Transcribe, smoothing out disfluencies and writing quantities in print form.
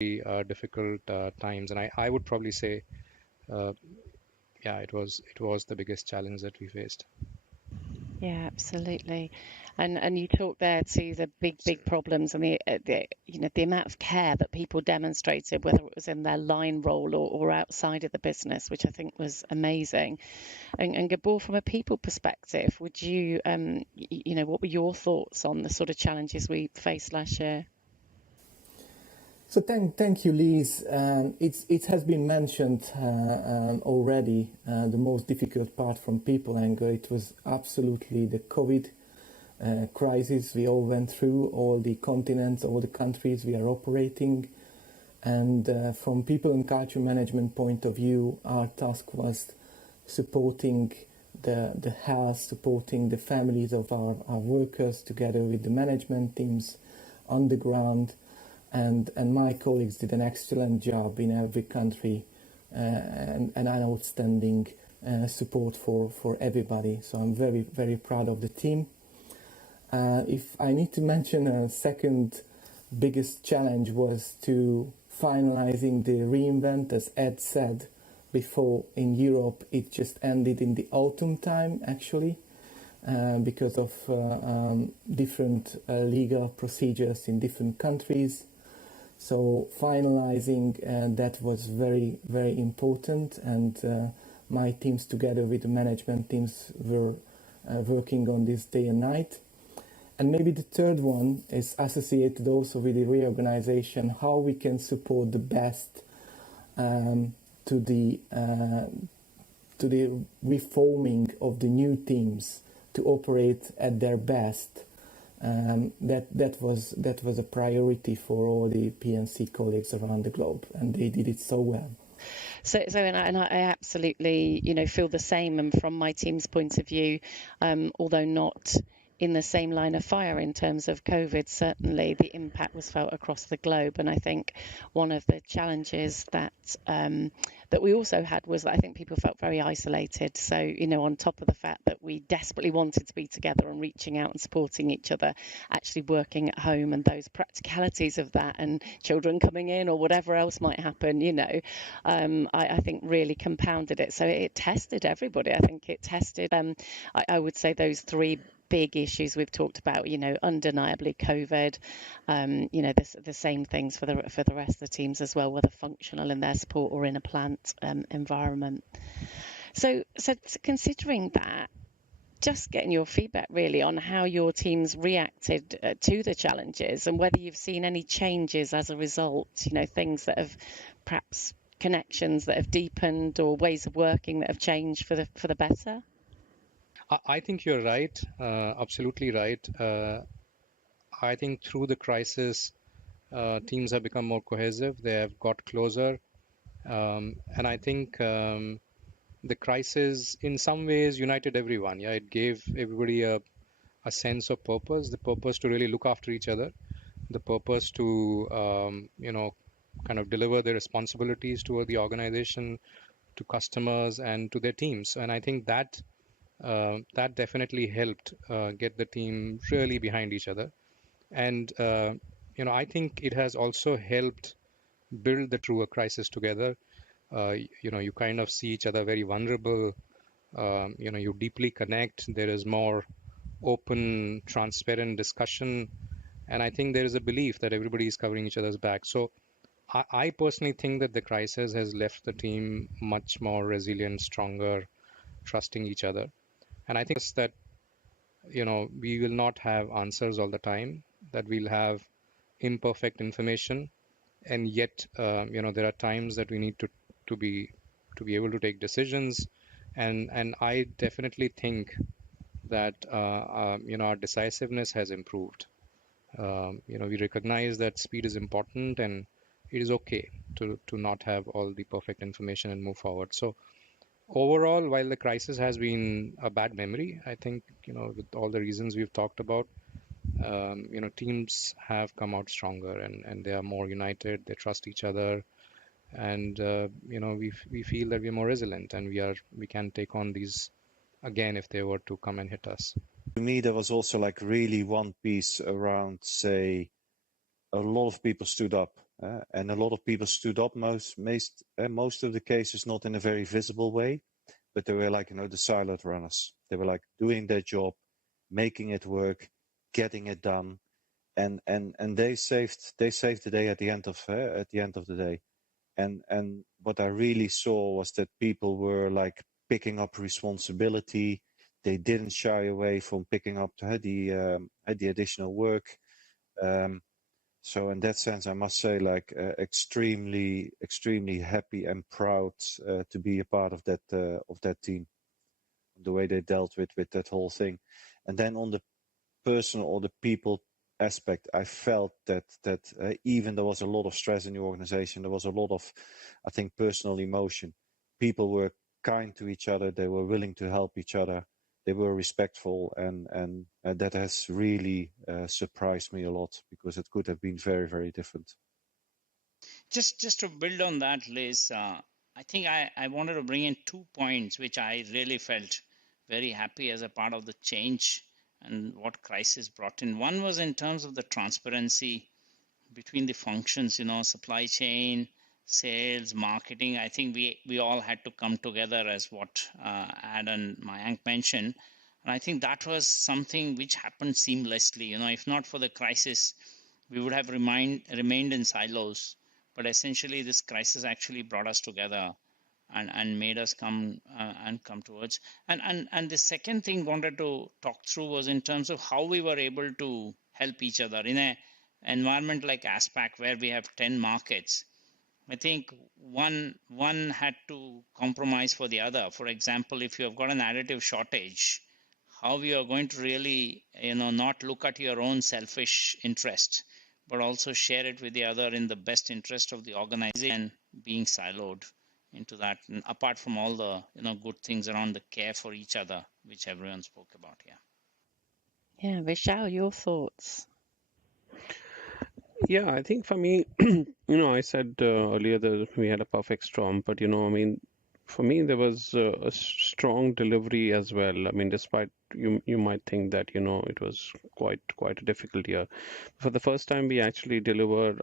difficult times, and I would probably say, yeah, it was the biggest challenge that we faced. Yeah, absolutely. And you talked there to the big problems and the amount of care that people demonstrated, whether it was in their line role or outside of the business, which I think was amazing. And Gabor, from a people perspective, would you what were your thoughts on the sort of challenges we faced last year? So thank you, Liz. It has been mentioned already. The most difficult part from people angle, it was absolutely the COVID crisis we all went through, all the continents, all the countries we are operating. And from people and culture management point of view, our task was supporting the health, supporting the families of our workers together with the management teams on the ground. And my colleagues did an excellent job in every country and an outstanding support for everybody. So I'm very, very proud of the team. If I need to mention a second biggest challenge was to finalizing the reinvent, as Ed said before, in Europe it just ended in the autumn time actually because of different legal procedures in different countries. So finalizing that was very, very important, and my teams together with the management teams were working on this day and night. And maybe the third one is associated also with the reorganization, how we can support the best to the reforming of the new teams to operate at their best. That was a priority for all the P&C colleagues around the globe, and they did it so well. So and I absolutely, feel the same. And from my team's point of view, although not in the same line of fire in terms of COVID, certainly the impact was felt across the globe. And I think one of the challenges that that we also had was that I think people felt very isolated. So, on top of the fact that we desperately wanted to be together and reaching out and supporting each other, actually working at home and those practicalities of that and children coming in or whatever else might happen, I think really compounded it. So it tested everybody. I think it tested, I would say, those three big issues we've talked about, undeniably COVID, the same things for the rest of the teams as well, whether functional in their support or in a plant environment. So considering that, just getting your feedback really on how your teams reacted to the challenges and whether you've seen any changes as a result, things that have perhaps connections that have deepened or ways of working that have changed for the better. I think you're right, absolutely right. I think through the crisis, teams have become more cohesive. They have got closer, and I think the crisis, in some ways, united everyone. Yeah, it gave everybody a sense of purpose, the purpose to really look after each other, the purpose to kind of deliver their responsibilities toward the organization, to customers, and to their teams. And I think that that definitely helped get the team really behind each other. And I think it has also helped build the truer crisis together. You kind of see each other very vulnerable. You deeply connect. There is more open, transparent discussion, and I think there is a belief that everybody is covering each other's back. So I personally think that the crisis has left the team much more resilient, stronger, trusting each other. And I think that we will not have answers all the time, that we'll have imperfect information, and yet there are times that we need to be able to take decisions, and I definitely think that our decisiveness has improved. We recognize that speed is important, and it is okay to not have all the perfect information and move forward. So overall, while the crisis has been a bad memory, I think with all the reasons we've talked about, teams have come out stronger, and they are more united. They trust each other, and we feel that we're more resilient, and we can take on these again if they were to come and hit us. To me, there was also like really one piece around, say, a lot of people stood up and a lot of people stood up. Most of the cases not in a very visible way, but they were like, the silent runners. They were like doing their job, making it work, getting it done, and they saved the day at the end of the day. And what I really saw was that people were like picking up responsibility. They didn't shy away from picking up the additional work. So in that sense, I must say, like, extremely happy and proud to be a part of that team. The way they dealt with that whole thing, and then on the personal or the people aspect, I felt that even there was a lot of stress in the organization, there was a lot of, I think, personal emotion. People were kind to each other. They were willing to help each other. They were respectful, and that has really surprised me a lot, because it could have been very, very different. Just to build on that, Liz, I think I wanted to bring in 2 points which I really felt very happy as a part of the change and what crisis brought in. One was in terms of the transparency between the functions, supply chain, sales, marketing. I think we all had to come together, as what Ad and Mayank mentioned. And I think that was something which happened seamlessly. If not for the crisis, we would have remained in silos. But essentially, this crisis actually brought us together and made us come towards. And the second thing wanted to talk through was in terms of how we were able to help each other in an environment like ASPAC, where we have 10 markets. I think one had to compromise for the other. For example, if you have got an additive shortage, how you are going to really, not look at your own selfish interest, but also share it with the other in the best interest of the organization, being siloed into that. And apart from all the, good things around the care for each other, which everyone spoke about here. Yeah, Vishal, your thoughts? Yeah, I think for me, I said earlier that we had a perfect storm, but for me there was a strong delivery as well. Despite you might think that it was quite a difficult year. For the first time, we actually delivered